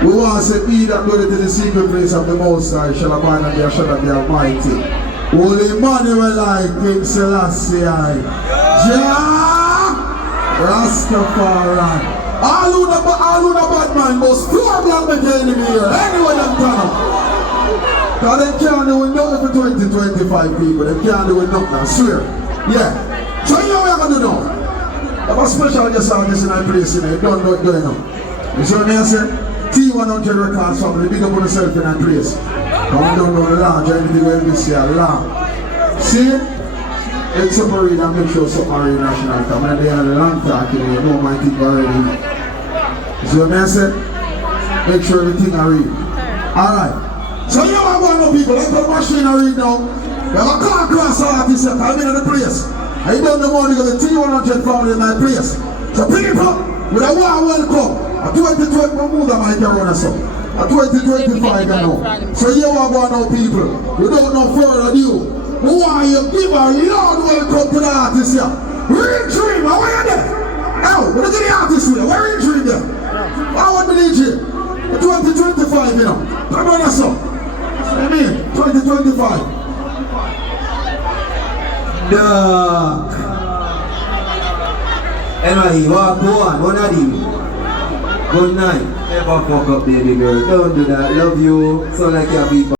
We want to say, he that goeth to the secret place of the Most High shall abide under the shadow of the Almighty. Holy Emmanuel, I King Selassie, Jah Rastafari. All who the bad man must floor me and make the enemy here. Anyway, them turn up. Because they can't do it nothing for 20-25 people. They can't do it nothing, I swear. Yeah. So you know what I'm going to do now? I have a special guest artist in my place, you know. You don't know what's going on. You see what I say? T100 Records family, big up on yourself in that place. Come down on the lounge, anything will be say Allah. See? It's submarine and make sure submarine national come and they are the long talking, you know my thing already. See what I say? Make sure everything I read. Alright. So you know what I want people, let the machine I read now. We have a car class artist here, I'm in the place. I don't know more because the T100 family in my place. So people, with a warm welcome. A 2020 Bermuda might run us up. A 2025 you know. So you are going now people. Without no further ado, we want you to give a loud welcome to the artist here. Real-Dreem, where are you there? Now, what is the artist here? Where are Real-Dreem there? I want to lead you. 2025 you know. Come on us up. I mean, 2025. Duck. NYE, walk on, one of you. Good night. Never fuck up, baby girl. Don't do that. Love you. So like your people.